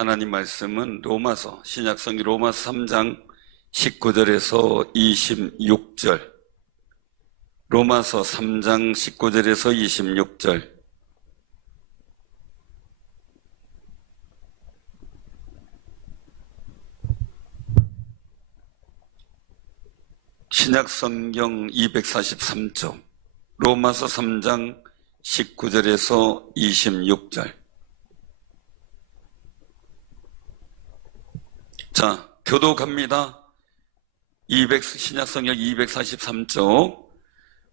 하나님 말씀은 로마서, 신약성경 로마서 3장 19절에서 26절, 로마서 3장 19절에서 26절, 신약성경 243쪽, 로마서 3장 19절에서 26절. 자, 교독합니다. 신약성경 243쪽.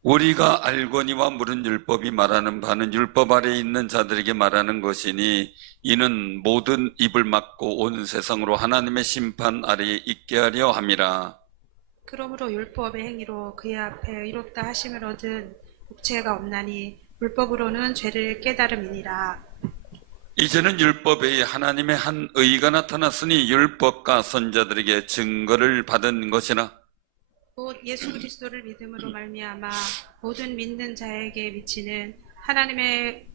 우리가 알거니와 물은 율법이 말하는 바는 율법 아래에 있는 자들에게 말하는 것이니 이는 모든 입을 막고 온 세상으로 하나님의 심판 아래에 있게 하려 함이라. 그러므로 율법의 행위로 그의 앞에 의롭다 하심을 얻은 육체가 없나니 율법으로는 죄를 깨달음이니라. 이제는 율법 외에 하나님의 한 의가 나타났으니 율법과 선자들에게 증거를 받은 것이라. 곧 예수 그리스도를 믿음으로 말미암아 모든 믿는 자에게 미치는 하나님의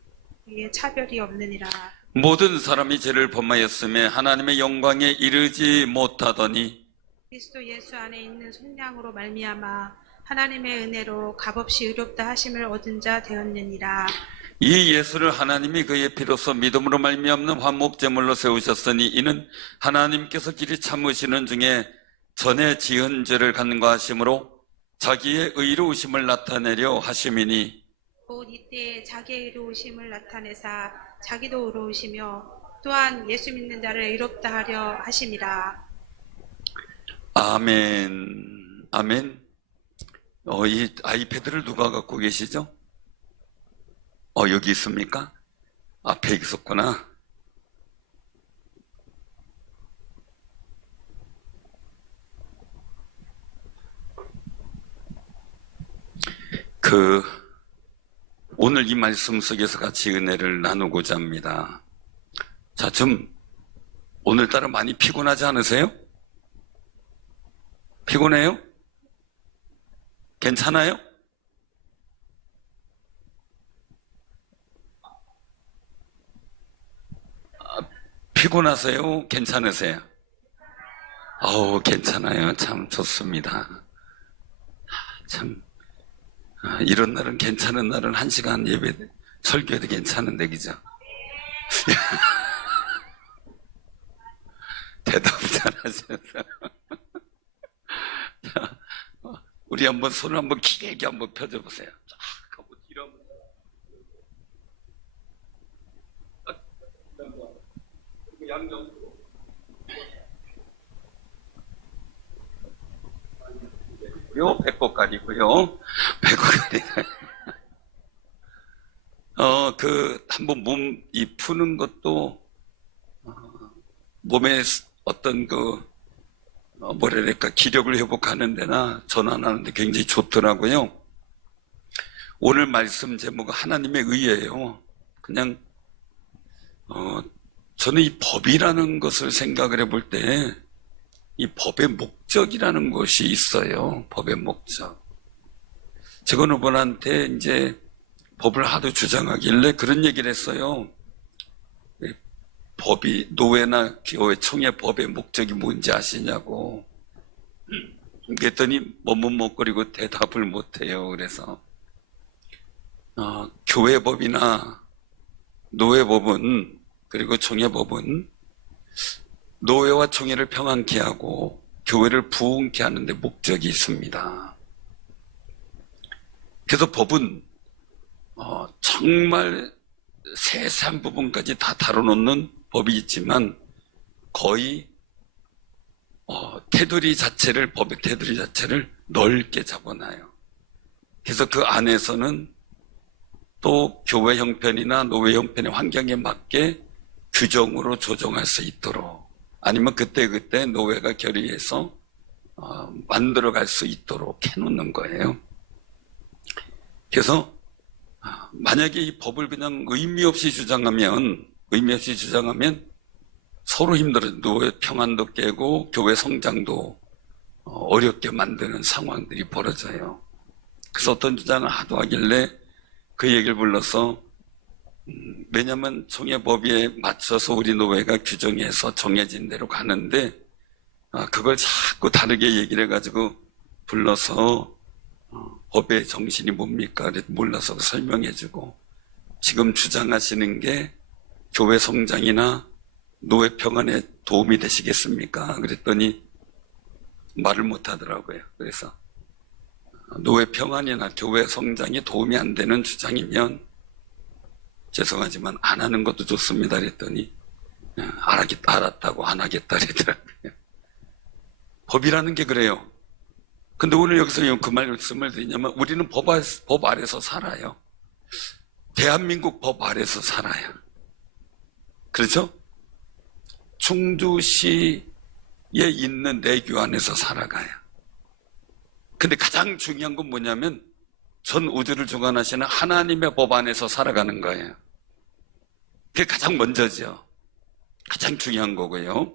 차별이 없느니라. 모든 사람이 죄를 범하였음에 하나님의 영광에 이르지 못하더니 그리스도 예수 안에 있는 속량으로 말미암아 하나님의 은혜로 값없이 의롭다 하심을 얻은 자 되었느니라. 이 예수를 하나님이 그의 피로써 믿음으로 말미암는 화목제물로 세우셨으니 이는 하나님께서 길이 참으시는 중에 전에 지은 죄를 간과하심으로 자기의 의로우심을 나타내려 하심이니 곧 이때에 자기의 의로우심을 나타내사 자기도 의로우시며 또한 예수 믿는 자를 의롭다 하려 하심이라. 아멘. 아멘. 이 아이패드를 누가 갖고 계시죠? 여기 있습니까? 앞에 있었구나. 오늘 이 말씀 속에서 같이 은혜를 나누고자 합니다. 자, 좀 오늘따라 많이 피곤하지 않으세요? 피곤해요? 괜찮아요? 피곤하세요? 괜찮으세요? 괜찮아요. 참 좋습니다. 참 이런 날은, 괜찮은 날은 1시간 예배 설교해도 괜찮은데, 그죠? 대답 잘하셔서. 자, 우리 한번 손을 한번 길게 한번 펴줘보세요. 쫙 한번 뒤로 한번. 양쪽으로. 배꼽가리고요. 배꼽가리. 한번 몸 푸는 것도, 몸에 어떤 기력을 회복하는 데나 전환하는 데 굉장히 좋더라고요. 오늘 말씀 제목은 하나님의 의예요. 그냥, 저는 이 법이라는 것을 생각을 해볼 때, 이 법의 목적이라는 것이 있어요. 법의 목적. 재건 후보한테 이제 법을 하도 주장하길래 그런 얘기를 했어요. 법이, 노회나 교회 총회 법의 목적이 뭔지 아시냐고. 그랬더니 머뭇머뭇거리고 대답을 못해요. 그래서 교회법이나 노회법은, 그리고 총회법은 노회와 총회를 평안케 하고 교회를 부흥케 하는 데 목적이 있습니다. 그래서 법은 정말 세세한 부분까지 다 다뤄놓는 법이 있지만 거의 테두리 자체를, 법의 테두리 자체를 넓게 잡아놔요. 그래서 그 안에서는 또 교회 형편이나 노회 형편의 환경에 맞게 규정으로 조정할 수 있도록, 아니면 그때그때 노회가 결의해서 만들어갈 수 있도록 해놓는 거예요. 그래서 만약에 이 법을 그냥 의미 없이 주장하면 서로 힘들어요. 노회 평안도 깨고 교회 성장도 어렵게 만드는 상황들이 벌어져요. 그래서 어떤 주장을 하도 하길래 그 얘기를 불러서 왜냐하면 총회법에 맞춰서 우리 노회가 규정해서 정해진 대로 가는데 그걸 자꾸 다르게 얘기를 해가지고 불러서 법의 정신이 뭡니까? 몰라서 설명해주고 지금 주장하시는 게 교회 성장이나 노회 평안에 도움이 되시겠습니까? 그랬더니 말을 못하더라고요. 그래서 노회 평안이나 교회 성장에 도움이 안 되는 주장이면 죄송하지만 안 하는 것도 좋습니다. 그랬더니 알았다고 안 하겠다 그러더라고요. 법이라는 게 그래요. 근데 오늘 여기서 그 말씀을 드리냐면 우리는 법 아래서 살아요. 대한민국 법 아래서 살아요. 그렇죠? 충주시에 있는 내교 안에서 살아가요. 근데 가장 중요한 건 뭐냐면 전 우주를 주관하시는 하나님의 법 안에서 살아가는 거예요. 그게 가장 먼저죠. 가장 중요한 거고요.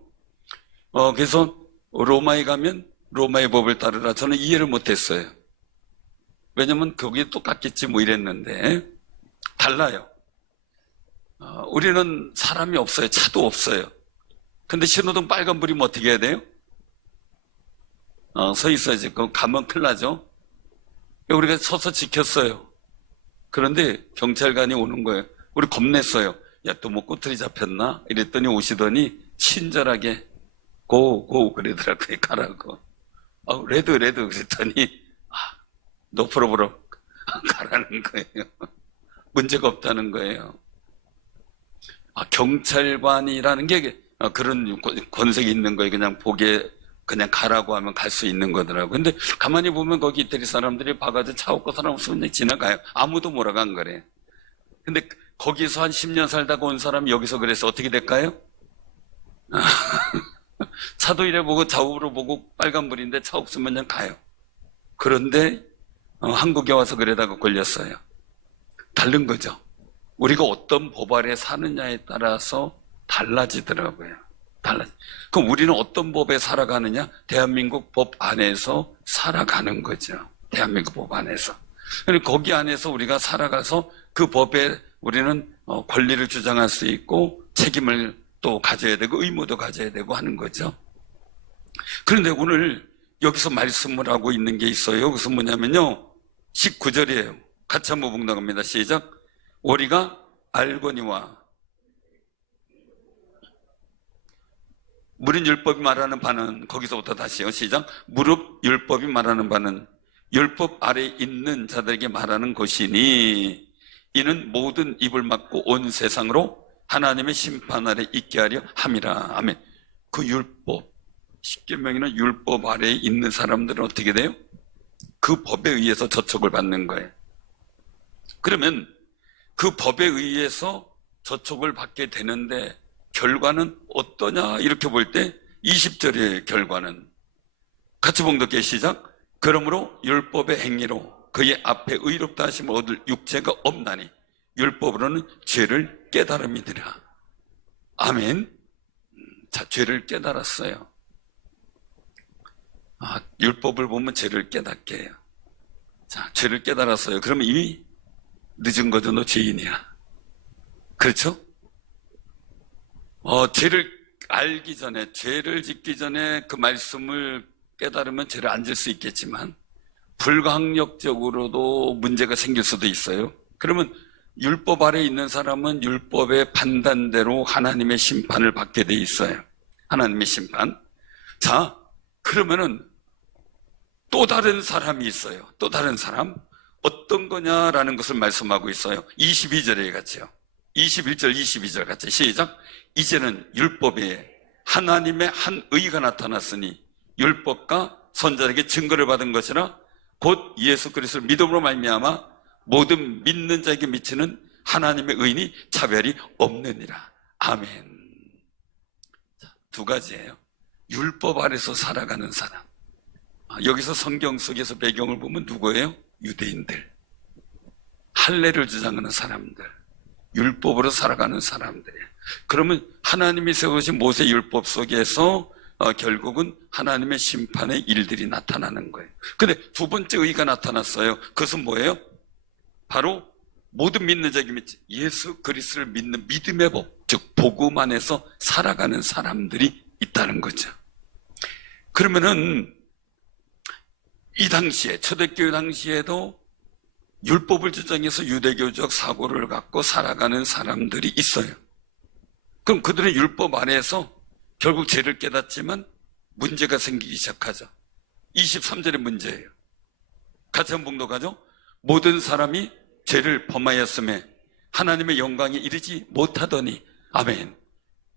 그래서 로마에 가면 로마의 법을 따르라. 저는 이해를 못했어요. 왜냐면 거기에 똑같겠지 뭐 이랬는데 달라요. 우리는 사람이 없어요. 차도 없어요. 근데 신호등 빨간불이면 어떻게 해야 돼요? 서 있어야지. 그럼 가면 큰일 나죠. 우리가 서서 지켰어요. 그런데 경찰관이 오는 거예요. 우리 겁냈어요. 야, 또 뭐 꼬투리 잡혔나? 이랬더니 오시더니 친절하게 고 그러더라고요. 가라고. 레드 그랬더니 노 프로브럼 가라는 거예요. 문제가 없다는 거예요. 경찰관이라는 게 그런 권색이 있는 거예요. 그냥 그냥 가라고 하면 갈 수 있는 거더라고요. 근데 가만히 보면 거기 이태리 사람들이 바가지 차 없고 사람 없으면 그냥 지나가요. 아무도 뭐라고 안 그래. 근데 거기서 한 10년 살다가 온 사람이 여기서 그래서 어떻게 될까요? 차도 이래 보고 좌우로 보고 빨간불인데 차 없으면 그냥 가요. 그런데 한국에 와서 그러다가 걸렸어요. 다른 거죠. 우리가 어떤 법 아래 사느냐에 따라서 달라지더라고요. 그럼 우리는 어떤 법에 살아가느냐? 대한민국 법 안에서 살아가는 거죠. 대한민국 법 안에서. 그리고 거기 안에서 우리가 살아가서 그 법에 우리는 권리를 주장할 수 있고 책임을 또 가져야 되고 의무도 가져야 되고 하는 거죠. 그런데 오늘 여기서 말씀을 하고 있는 게 있어요. 그것은 뭐냐면요. 19절이에요. 같이 한번 봉독합니다. 시작. 우리가 알거니와 무릇 율법이 말하는 바는 거기서부터 다시요. 시작. 무릇 율법이 말하는 바는 율법 아래 있는 자들에게 말하는 것이니 이는 모든 입을 막고 온 세상으로 하나님의 심판 아래 있게 하려 함이라. 아멘. 그 율법, 십계명이나 율법 아래에 있는 사람들은 어떻게 돼요? 그 법에 의해서 저촉을 받는 거예요. 그러면 그 법에 의해서 저촉을 받게 되는데 결과는 어떠냐 이렇게 볼 때 20절의 결과는 같이 봉독해 시작. 그러므로 율법의 행위로 그의 앞에 의롭다 하심을 얻을 육체가 없나니 율법으로는 죄를 깨달음이니라. 아멘. 자, 죄를 깨달았어요. 율법을 보면 죄를 깨닫게 해요. 자, 죄를 깨달았어요. 그러면 이미 늦은 거죠. 너 죄인이야. 그렇죠? 죄를 알기 전에, 죄를 짓기 전에 그 말씀을 깨달으면 죄를 안 질 수 있겠지만 불가항력적으로도 문제가 생길 수도 있어요. 그러면 율법 아래 있는 사람은 율법의 판단대로 하나님의 심판을 받게 돼 있어요. 하나님의 심판. 자, 그러면은 또 다른 사람이 있어요. 또 다른 사람. 어떤 거냐라는 것을 말씀하고 있어요. 22절에 같이요. 21절, 22절 같이 시작. 이제는 율법에 하나님의 한 의가 나타났으니 율법과 선자에게 증거를 받은 것이라 곧 예수 그리스도를 믿음으로 말미암아 모든 믿는 자에게 미치는 하나님의 의인이 차별이 없느니라. 아멘. 두 가지예요. 율법 아래서 살아가는 사람. 여기서 성경 속에서 배경을 보면 누구예요? 유대인들. 할례를 주장하는 사람들. 율법으로 살아가는 사람들이에요. 그러면 하나님이 세우신 모세 율법 속에서 결국은 하나님의 심판의 일들이 나타나는 거예요. 근데 두 번째 의가 나타났어요. 그것은 뭐예요? 바로 모든 믿는 자에게 예수 그리스도를 믿는 믿음의 법, 즉 복음 안에서 살아가는 사람들이 있다는 거죠. 그러면은 이 당시에 초대교회 당시에도 율법을 주장해서 유대교적 사고를 갖고 살아가는 사람들이 있어요. 그럼 그들은 율법 안에서 결국 죄를 깨닫지만 문제가 생기기 시작하죠. 23절의 문제예요. 같이 한번 봉독하죠. 모든 사람이 죄를 범하였음에 하나님의 영광에 이르지 못하더니. 아멘.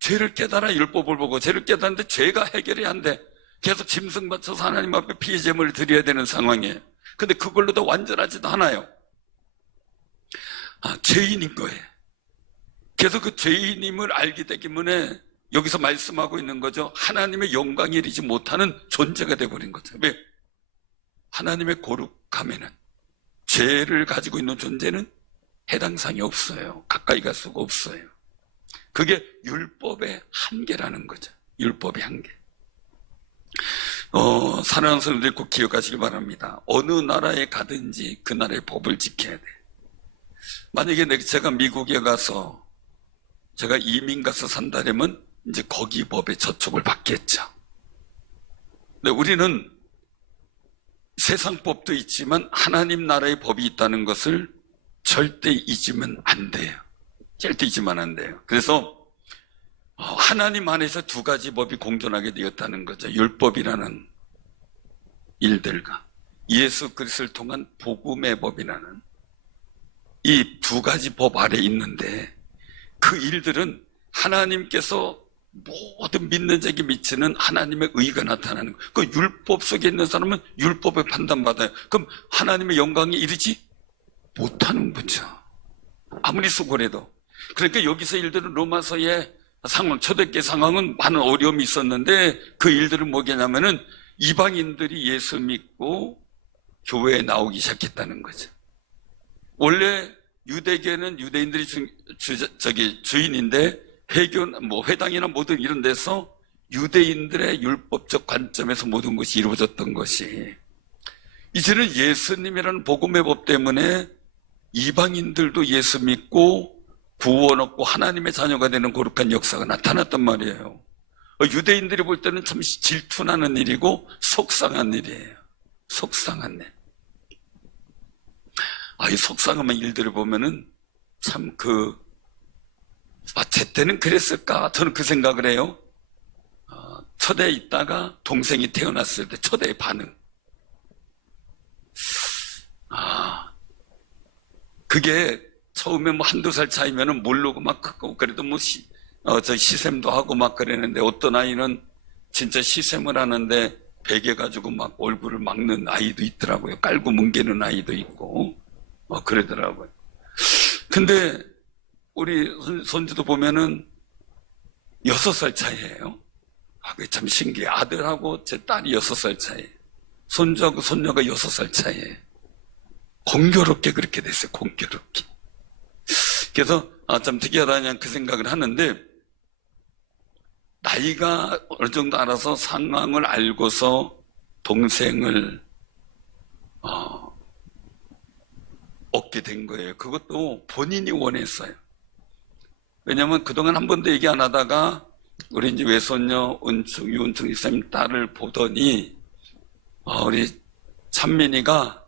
죄를 깨달아 율법을 보고 죄를 깨닫는데 죄가 해결이 안 돼. 계속 짐승 바쳐서 하나님 앞에 피의 제물을 드려야 되는 상황이에요. 근데 그걸로도 완전하지도 않아요. 죄인인 거예요. 계속 그 죄인임을 알게 되기 때문에 여기서 말씀하고 있는 거죠. 하나님의 영광에 이르지 못하는 존재가 되어버린 거죠. 왜? 하나님의 거룩함에는 죄를 가지고 있는 존재는 해당상이 없어요. 가까이 갈 수가 없어요. 그게 율법의 한계라는 거죠. 율법의 한계. 사랑하는 성도들 꼭 기억하시기 바랍니다. 어느 나라에 가든지 그 나라의 법을 지켜야 돼. 만약에 제가 미국에 가서 제가 이민 가서 산다면 이제 거기 법에 저촉을 받겠죠. 근데 우리는 세상 법도 있지만 하나님 나라의 법이 있다는 것을 절대 잊으면 안 돼요. 절대 잊으면 안 돼요. 그래서 하나님 안에서 두 가지 법이 공존하게 되었다는 거죠. 율법이라는 일들과 예수 그리스도를 통한 복음의 법이라는 이 두 가지 법 아래 있는데, 그 일들은 하나님께서 모든 믿는 자에게 미치는 하나님의 의가 나타나는 거예요. 그 율법 속에 있는 사람은 율법에 판단받아요. 그럼 하나님의 영광에 이르지 못하는 거죠. 아무리 수고를 해도. 그러니까 여기서 일들은 로마서의 상황, 초대교회 상황은 많은 어려움이 있었는데, 그 일들은 뭐겠냐면은 이방인들이 예수 믿고 교회에 나오기 시작했다는 거죠. 원래 유대교는 유대인들이 주인인데, 회당이나 모든 이런 데서 유대인들의 율법적 관점에서 모든 것이 이루어졌던 것이, 이제는 예수님이라는 복음의 법 때문에 이방인들도 예수 믿고 구원 얻고 하나님의 자녀가 되는 거룩한 역사가 나타났단 말이에요. 유대인들이 볼 때는 참 질투나는 일이고 속상한 일이에요. 속상한 일. 이 속상한 일들을 보면은 참 제 때는 그랬을까? 저는 그 생각을 해요. 초대에 있다가 동생이 태어났을 때 초대의 반응. 그게 처음에 한두 살 차이면은 모르고 막 크고, 그래도 시샘도 하고 막 그랬는데, 어떤 아이는 진짜 시샘을 하는데 베개 가지고 막 얼굴을 막는 아이도 있더라고요. 깔고 뭉개는 아이도 있고, 그러더라고요. 근데 우리 손주도 보면은 6살 차이예요. 그게 참 신기해. 아들하고 제 딸이 6살 차이. 손주하고 손녀가 6살 차이예요. 공교롭게 그렇게 됐어요. 공교롭게. 그래서 참 특이하다 그냥 그 생각을 하는데, 나이가 어느 정도 알아서 상황을 알고서 동생을 얻게 된 거예요. 그것도 본인이 원했어요. 왜냐하면 그동안 한 번도 얘기 안 하다가 우리 이제 외손녀 유은총 집사님 딸을 보더니 우리 찬민이가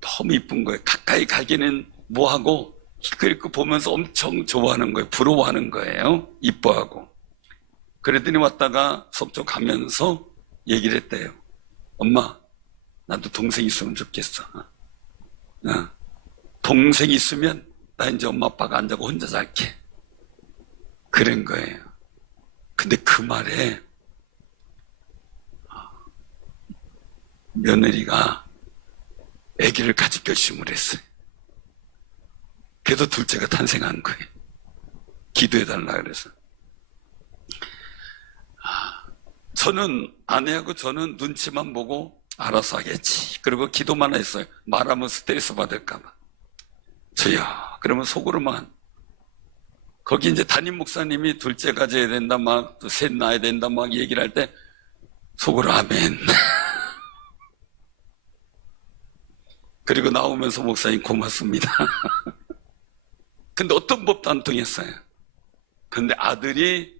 너무 이쁜 거예요. 가까이 가기는 뭐하고 그 보면서 엄청 좋아하는 거예요. 부러워하는 거예요. 이뻐하고. 그랬더니 왔다가 속초 가면서 얘기를 했대요. 엄마, 나도 동생 있으면 좋겠어. 동생 있으면 나 이제 엄마 아빠가 안 자고 혼자 잘게. 그런 거예요. 근데 그 말에 며느리가 아기를 가질 결심을 했어요. 그래서 둘째가 탄생한 거예요. 기도해달라 그래서. 저는 아내하고 저는 눈치만 보고 알아서 하겠지. 그리고 기도만 했어요. 말하면 스트레스 받을까봐. 저요. 그러면 속으로만. 거기 이제 담임 목사님이 둘째 가져야 된다, 셋 낳아야 된다, 얘기를 할 때 속으로 아멘. 그리고 나오면서 목사님 고맙습니다. 근데 어떤 법도 안 통했어요. 근데 아들이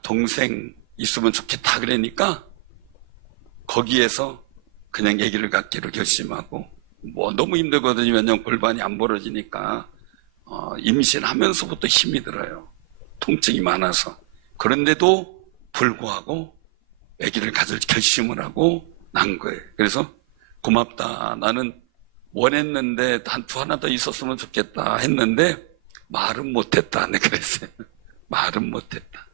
동생 있으면 좋겠다 그러니까 거기에서 그냥 아기를 갖기로 결심하고, 뭐 너무 힘들거든요. 왜냐면 골반이 안 벌어지니까 임신하면서부터 힘이 들어요. 통증이 많아서. 그런데도 불구하고 아기를 가질 결심을 하고 난 거예요. 그래서 고맙다. 나는 원했는데 단투 하나 더 있었으면 좋겠다 했는데 말은 못했다. 내가 그랬어요. 말은 못했다.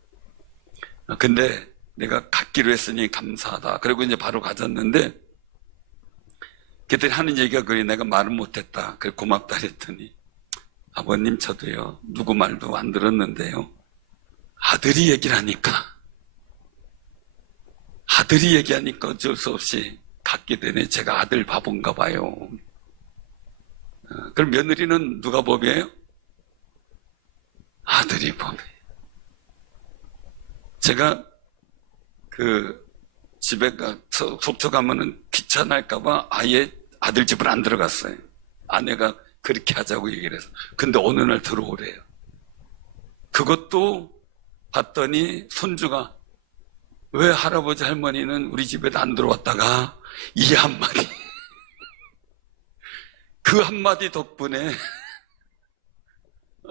근데 내가 갖기로 했으니 감사하다. 그리고 이제 바로 가졌는데 그때 하는 얘기가 그래. 내가 말은 못했다. 그래 고맙다 그랬더니 아버님 저도요 누구 말도 안 들었는데요 아들이 얘기하니까 어쩔 수 없이 갖게 되네. 제가 아들 바본가 봐요. 그럼 며느리는 누가 법이에요? 아들이 법이에요. 제가 집에 속초 가면은 귀찮을까봐 아예 아들 집을 안 들어갔어요. 아내가 그렇게 하자고 얘기를 해서. 근데 어느 날 들어오래요. 그것도 봤더니 손주가 왜 할아버지 할머니는 우리 집에 안 들어왔다가 이 한마디 그 한마디 덕분에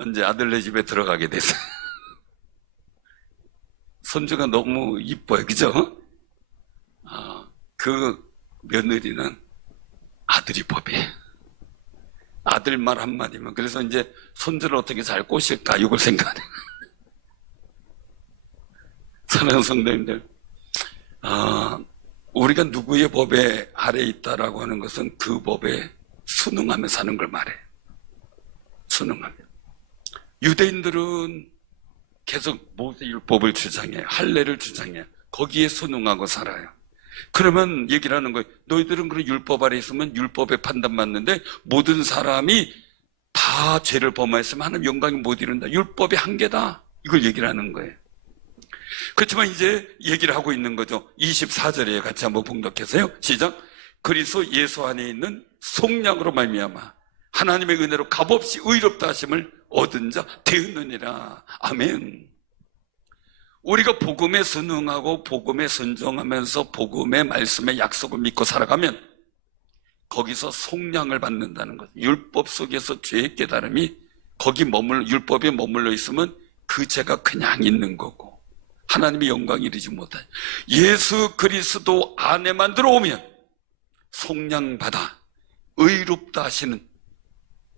이제 아들네 집에 들어가게 됐어요. 손주가 너무 이뻐요. 그죠? 그 며느리는 아들이 법이에요. 아들 말 한마디면. 그래서 이제 손주를 어떻게 잘 꼬실까 이걸 생각해요. 사랑하는 성도님들, 우리가 누구의 법에 아래 있다라고 하는 것은 그 법에 순응하며 사는 걸 말해요. 순응하며. 유대인들은 계속 모세율법을 주장해요. 할례를 주장해요. 거기에 순응하고 살아요. 그러면 얘기를 하는 거예요. 너희들은 그런 율법 아래 있으면 율법에 판단받는데 모든 사람이 다 죄를 범하였으면 하나님 영광이 못 이룬다. 율법의 한계다. 이걸 얘기를 하는 거예요. 그렇지만 이제 얘기를 하고 있는 거죠. 24절에 같이 한번 봉독해서요. 시작. 그리스도 예수 안에 있는 속량으로 말미암아 하나님의 은혜로 값없이 의롭다 하심을 얻은 자 되었느니라. 아멘. 우리가 복음에 순응하고 복음에 순종하면서 복음의 말씀의 약속을 믿고 살아가면 거기서 속량을 받는다는 것. 율법 속에서 죄의 깨달음이 율법에 머물러 있으면 그 죄가 그냥 있는 거고 하나님의 영광이 이르지 못하요. 예수 그리스도 안에만 들어오면 속량받아 의롭다 하시는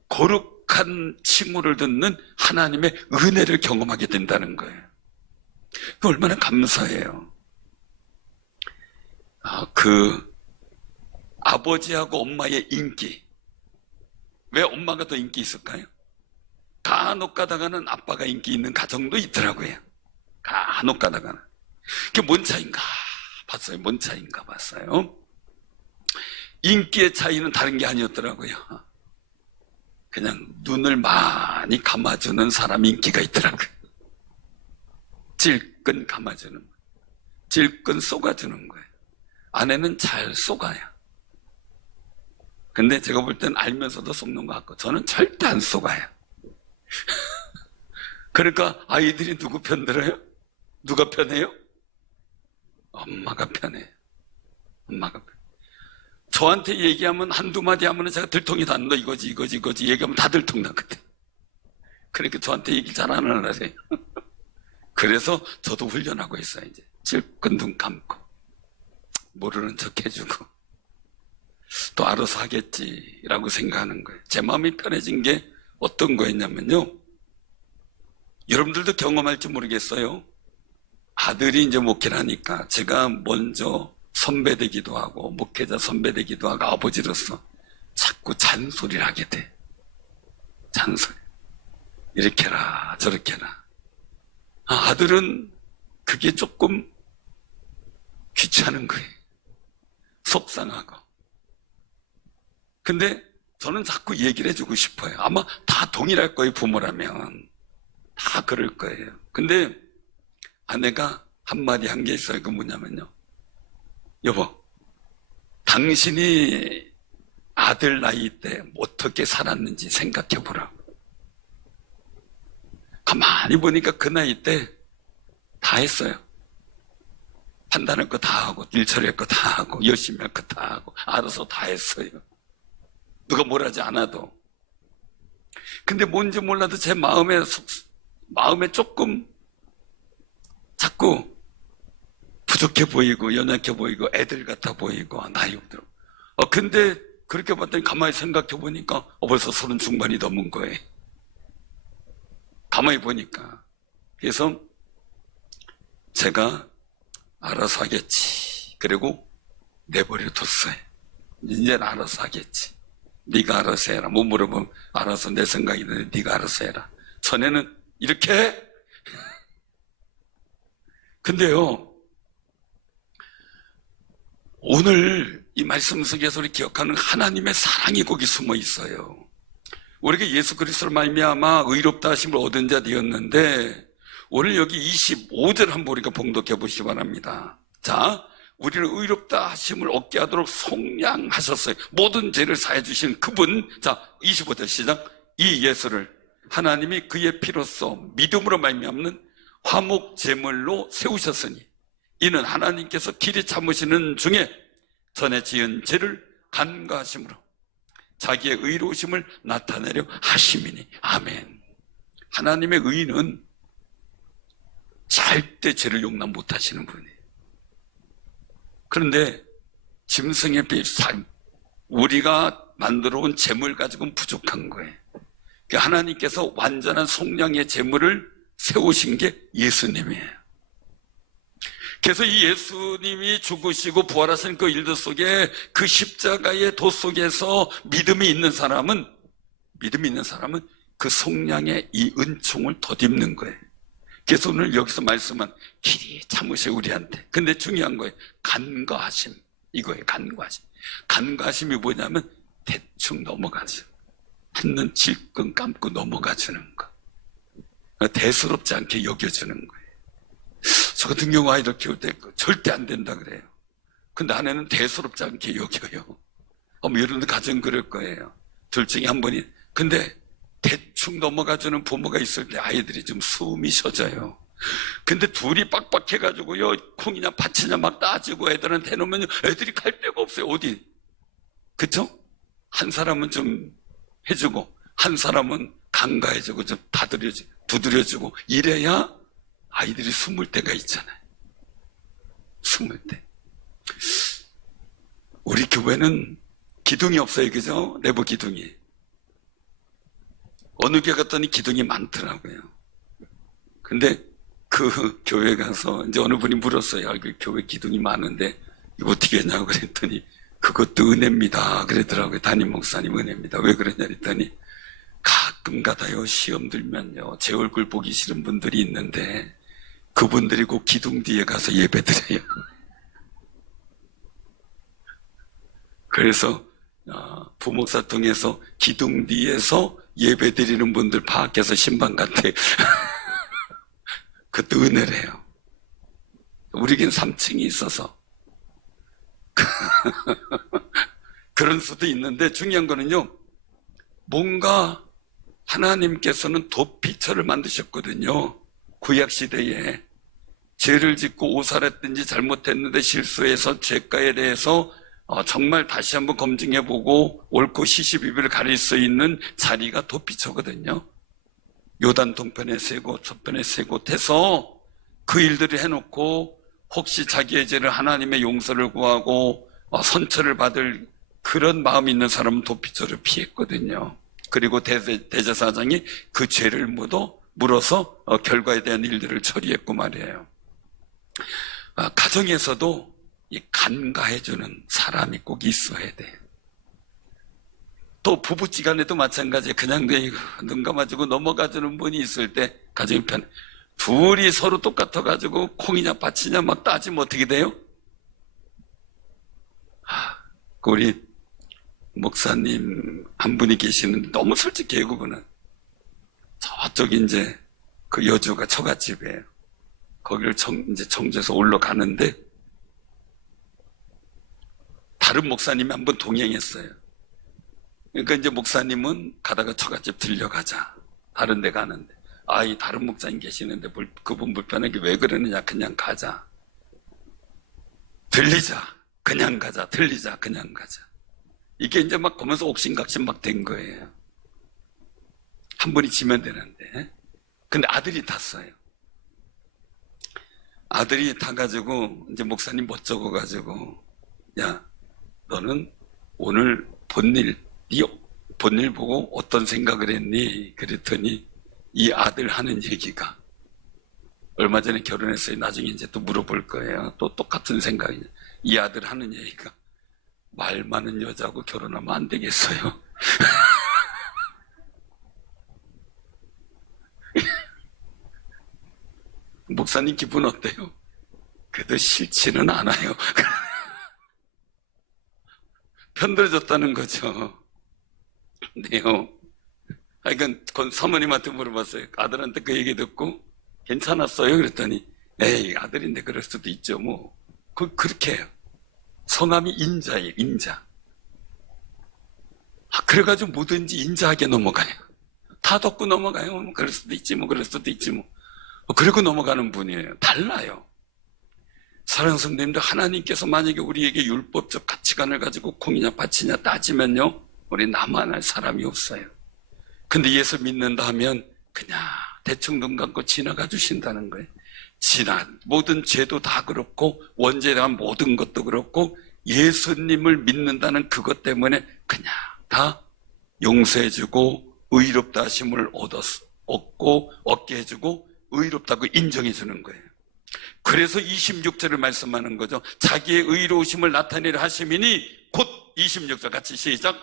거룩한 칭호를 듣는 하나님의 은혜를 경험하게 된다는 거예요. 그 얼마나 감사해요. 아버지하고 엄마의 인기. 왜 엄마가 더 인기 있을까요? 간혹 가다가는 아빠가 인기 있는 가정도 있더라고요. 간혹 가다가는. 그게 뭔 차이인가 봤어요. 뭔 차이인가 봤어요. 인기의 차이는 다른 게 아니었더라고요. 그냥 눈을 많이 감아주는 사람 인기가 있더라고요. 질끈 감아주는 거예요. 질끈 쏘가주는 거예요. 아내는 잘 쏘가요. 근데 제가 볼 땐 알면서도 쏘는 것 같고 저는 절대 안 쏘가요. 그러니까 아이들이 누구 편 들어요? 누가 편해요? 엄마가 편해요. 엄마가 편해요. 저한테 얘기하면 한두 마디 하면 제가 들통이 다 너 이거지 얘기하면 다 들통 나거든. 그러니까 저한테 얘기 잘 안 하세요. 그래서 저도 훈련하고 있어요. 이제 질끈 눈 감고 모르는 척 해주고 또 알아서 하겠지라고 생각하는 거예요. 제 마음이 편해진 게 어떤 거였냐면요. 여러분들도 경험할지 모르겠어요. 아들이 이제 목회를 하니까 제가 먼저 선배되기도 하고 목회자 선배되기도 하고 아버지로서 자꾸 잔소리를 하게 돼. 잔소리. 이렇게 해라 저렇게 해라. 아들은 그게 조금 귀찮은 거예요. 속상하고. 근데 저는 자꾸 얘기를 해주고 싶어요. 아마 다 동일할 거예요. 부모라면 다 그럴 거예요. 근데 아내가 한마디 한 게 있어요. 그 뭐냐면요. 여보, 당신이 아들 나이 때 어떻게 살았는지 생각해 보라고. 가만히 보니까 그 나이 때 다 했어요. 판단할 거 다 하고, 일 처리할 거 다 하고, 열심히 할 거 다 하고, 알아서 다 했어요. 누가 뭘 하지 않아도. 근데 뭔지 몰라도 제 마음에 조금 자꾸 부족해 보이고, 연약해 보이고, 애들 같아 보이고, 나이 들어. 근데 그렇게 봤더니 가만히 생각해 보니까 벌써 30 중반이 넘은 거예요. 가만히 보니까. 그래서 제가 알아서 하겠지. 그리고 내버려 뒀어요. 이제는 알아서 하겠지. 네가 알아서 해라. 못 물어보면 알아서 내 생각이 드는데 네가 알아서 해라. 전에는 이렇게 해? 근데요, 오늘 이 말씀 속에서 우리 기억하는 하나님의 사랑이 거기 숨어 있어요. 우리가 예수 그리스도를 말미암아 의롭다 하심을 얻은 자 되었는데, 오늘 여기 25절 한번 우리가 봉독해 보시기 바랍니다. 자, 우리를 의롭다 하심을 얻게 하도록 속량하셨어요. 모든 죄를 사해 주신 그분. 자, 25절 시작. 이 예수를 하나님이 그의 피로써 믿음으로 말미암는 화목 제물로 세우셨으니 이는 하나님께서 길이 참으시는 중에 전에 지은 죄를 간과하심으로 자기의 의로우심을 나타내려 하심이니. 아멘. 하나님의 의는 절대 죄를 용납 못하시는 분이에요. 그런데 짐승에 비해 우리가 만들어 온 재물 가지고는 부족한 거예요. 하나님께서 완전한 속량의 재물을 세우신 게 예수님이에요. 그래서 이 예수님이 죽으시고 부활하신 그 일들 속에, 그 십자가의 도 속에서 믿음이 있는 사람은 그 속량의 이 은총을 덧입는 거예요. 그래서 오늘 여기서 말씀한 길이 참으셔 우리한테. 근데 중요한 거예요. 간과하심. 이거예요. 간과하심. 간과하심이 뭐냐면 대충 넘어가죠. 한눈 질끈 감고 넘어가주는 거. 대수롭지 않게 여겨주는 거예요. 저 같은 경우 아이들 키울 때 절대 안 된다 그래요. 근데 아내는 대수롭지 않게 여겨요. 여러분들 가정 그럴 거예요. 둘 중에 한 분이. 근데 대충 넘어가주는 부모가 있을 때 아이들이 좀 숨이 쉬어져요. 근데 둘이 빡빡해가지고요, 콩이냐 팥이냐 막 따지고 애들한테 해놓으면 애들이 갈 데가 없어요. 어디? 그쵸? 한 사람은 좀 해주고 한 사람은 간과해주고 좀 두드려주고 이래야 아이들이 숨을 때가 있잖아요. 숨을 때. 우리 교회는 기둥이 없어요. 그죠? 내부 기둥이. 어느 교회 갔더니 기둥이 많더라고요. 근데 그 교회 가서 이제 어느 분이 물었어요. 그 교회 기둥이 많은데 이거 어떻게 했냐고 그랬더니 그것도 은혜입니다. 그러더라고요. 담임 목사님 은혜입니다. 왜 그러냐 그랬더니 가끔 가다요 시험 들면요 제 얼굴 보기 싫은 분들이 있는데 그분들이 그 기둥 뒤에 가서 예배 드려요. 그래서 부목사 통해서 기둥 뒤에서 예배 드리는 분들 밖에서 신방 같아. 그것도 은혜래요. 우리에겐 3층이 있어서 그런 수도 있는데, 중요한 거는요, 뭔가 하나님께서는 도피처를 만드셨거든요. 구약시대에 죄를 짓고 오살했든지 잘못했는데 실수해서 죄가에 대해서 정말 다시 한번 검증해보고 옳고 시시비비를 가릴 수 있는 자리가 도피처거든요. 요단 동편에 세 곳, 서편에 세 곳 해서 그 일들을 해놓고 혹시 자기의 죄를 하나님의 용서를 구하고 선처를 받을 그런 마음이 있는 사람은 도피처를 피했거든요. 그리고 대제사장이 그 죄를 물어서 결과에 대한 일들을 처리했고 말이에요. 가정에서도 이 간과해주는 사람이 꼭 있어야 돼요. 또 부부지간에도 마찬가지예요. 그냥 눈 감아주고 넘어가주는 분이 있을 때 가정이 편해. 둘이 서로 똑같아가지고 콩이냐 밭이냐 막 따지면 어떻게 돼요? 우리 목사님 한 분이 계시는데 너무 솔직해요. 그분은 저쪽 이제 그 여주가 처갓집이에요. 거기를 이제 청주에서 올라가는데 다른 목사님이 한 번 동행했어요. 그러니까 이제 목사님은 가다가 처갓집 들려가자. 다른 데 가는데 이 다른 목사님 계시는데 그분 불편하게 왜 그러느냐, 그냥 가자. 들리자, 그냥 가자. 들리자, 그냥 가자. 이게 이제 막 보면서 옥신각신 막 된 거예요. 한 분이 지면 되는데. 근데 아들이 탔어요. 아들이 타가지고 이제 목사님 못 적어가지고, 야, 너는 오늘 본일 보고 어떤 생각을 했니? 그랬더니 이 아들 하는 얘기가, 얼마 전에 결혼했어요. 나중에 이제 또 물어볼 거예요. 또 똑같은 생각이냐. 이 아들 하는 얘기가, 말 많은 여자하고 결혼하면 안 되겠어요. 목사님 기분 어때요? 그래도 싫지는 않아요. 편들어졌다는 거죠. 네요. 그러니까 사모님한테 물어봤어요. 아들한테 그 얘기 듣고 괜찮았어요? 그랬더니 에이, 아들인데 그럴 수도 있죠. 뭐 그렇게 해요. 성함이 인자예요. 인자. 그래가지고 뭐든지 인자하게 넘어가요. 다 덮고 넘어가요. 뭐 그럴 수도 있지, 뭐 그럴 수도 있지, 뭐 그리고 넘어가는 분이에요. 달라요. 사랑하는 성도님들, 하나님께서 만약에 우리에게 율법적 가치관을 가지고 콩이냐 밭이냐 따지면요, 우리 나만 할 사람이 없어요. 근데 예수 믿는다 하면 그냥 대충 눈 감고 지나가 주신다는 거예요. 모든 죄도 다 그렇고 원죄에 대한 모든 것도 그렇고 예수님을 믿는다는 그것 때문에 그냥 다 용서해주고 의롭다 하심을 얻게 해주고 의롭다고 인정해주는 거예요. 그래서 26절을 말씀하는 거죠. 자기의 의로우심을 나타내려 하심이니 곧 26절 같이 시작.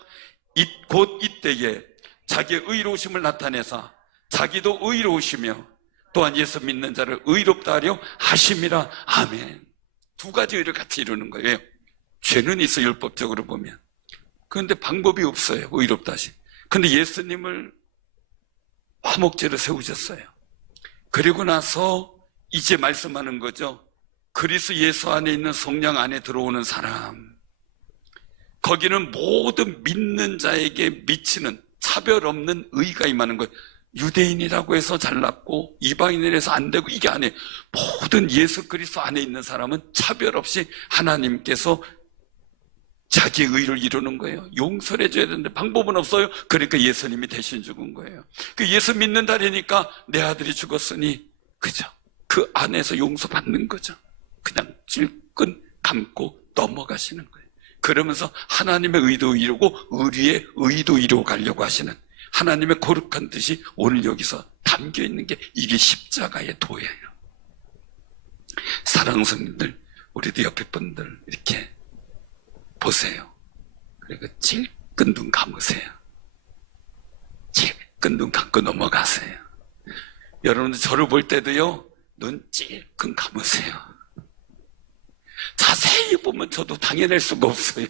곧 이때에 자기의 의로우심을 나타내사 자기도 의로우시며 또한 예수 믿는 자를 의롭다 하려 하심이라. 아멘. 두 가지 의를 같이 이루는 거예요. 죄는 있어 율법적으로 보면. 그런데 방법이 없어요. 의롭다 하심. 근데 예수님을 화목제로 세우셨어요. 그리고 나서 이제 말씀하는 거죠. 그리스도 예수 안에 있는 성령 안에 들어오는 사람, 거기는 모든 믿는 자에게 미치는 차별 없는 의가 임하는 거예요. 유대인이라고 해서 잘났고 이방인이라서 안 되고 이게 아니에요. 모든 예수 그리스도 안에 있는 사람은 차별 없이 하나님께서 자기의 의를 이루는 거예요. 용서를 해줘야 되는데 방법은 없어요. 그러니까 예수님이 대신 죽은 거예요. 그 예수 믿는다니까 내 아들이 죽었으니 그죠? 그 안에서 용서받는 거죠. 그냥 질끈 감고 넘어가시는 거예요. 그러면서 하나님의 의도 이루고 우리의 의도 이루어 가려고 하시는 하나님의 거룩한 뜻이 오늘 여기서 담겨 있는 게 이게 십자가의 도예요. 사랑하는 성님들, 우리도 옆에 분들 이렇게 보세요. 그리고 질끈 눈 감으세요. 질끈 눈 감고 넘어가세요. 여러분들 저를 볼 때도요, 눈 찔끔 감으세요. 자세히 보면 저도 당해낼 수가 없어요.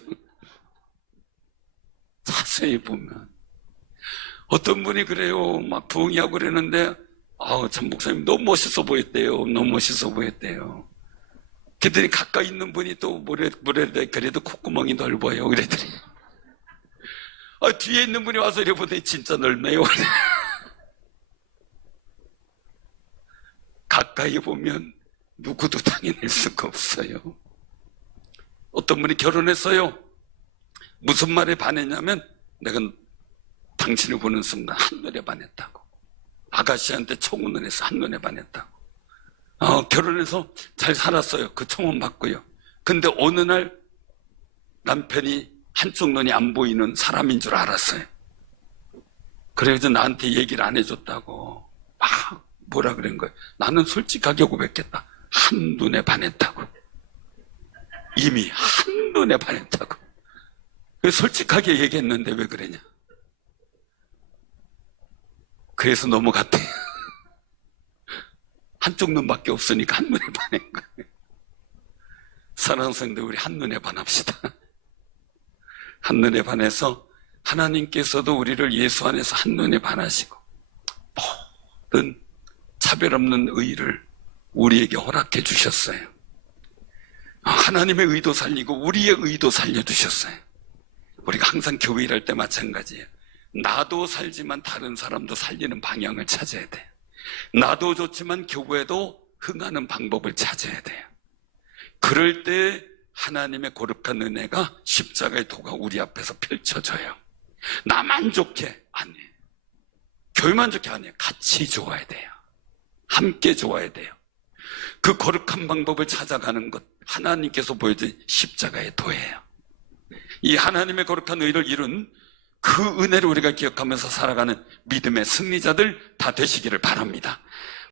자세히 보면. 어떤 분이 그래요. 막 부흥이하고 그러는데, 참 목사님 너무 멋있어 보였대요. 너무 멋있어 보였대요. 그랬더니 가까이 있는 분이 또 그래도 콧구멍이 넓어요. 그랬더니, 뒤에 있는 분이 와서 이래 보더니 진짜 넓네요. 가까이 보면 누구도 당해낼 수가 없어요. 어떤 분이 결혼했어요. 무슨 말에 반했냐면 내가 당신을 보는 순간 한눈에 반했다고. 아가씨한테 청혼을 해서 한눈에 반했다고. 결혼해서 잘 살았어요. 그 청혼 받고요. 근데 어느 날 남편이 한쪽 눈이 안 보이는 사람인 줄 알았어요. 그래서 나한테 얘기를 안 해줬다고 막 뭐라 그런 거예요. 나는 솔직하게 고백했다. 한눈에 반했다고. 이미 한눈에 반했다고. 솔직하게 얘기했는데 왜 그러냐. 그래서 넘어갔대. 한쪽 눈밖에 없으니까 한눈에 반한 거예요. 사랑하는 성도들, 우리 한눈에 반합시다. 한눈에 반해서 하나님께서도 우리를 예수 안에서 한눈에 반하시고 모든 차별 없는 의를 우리에게 허락해 주셨어요. 하나님의 의도 살리고 우리의 의도 살려주셨어요. 우리가 항상 교회 일할 때 마찬가지예요. 나도 살지만 다른 사람도 살리는 방향을 찾아야 돼요. 나도 좋지만 교회도 흥하는 방법을 찾아야 돼요. 그럴 때 하나님의 거룩한 은혜가 십자가의 도가 우리 앞에서 펼쳐져요. 나만 좋게 안 해요. 교회만 좋게 안 해요. 같이 좋아야 돼요. 함께 좋아야 돼요. 그 거룩한 방법을 찾아가는 것, 하나님께서 보여준 십자가의 도예요. 이 하나님의 거룩한 의를 이룬 그 은혜를 우리가 기억하면서 살아가는 믿음의 승리자들 다 되시기를 바랍니다.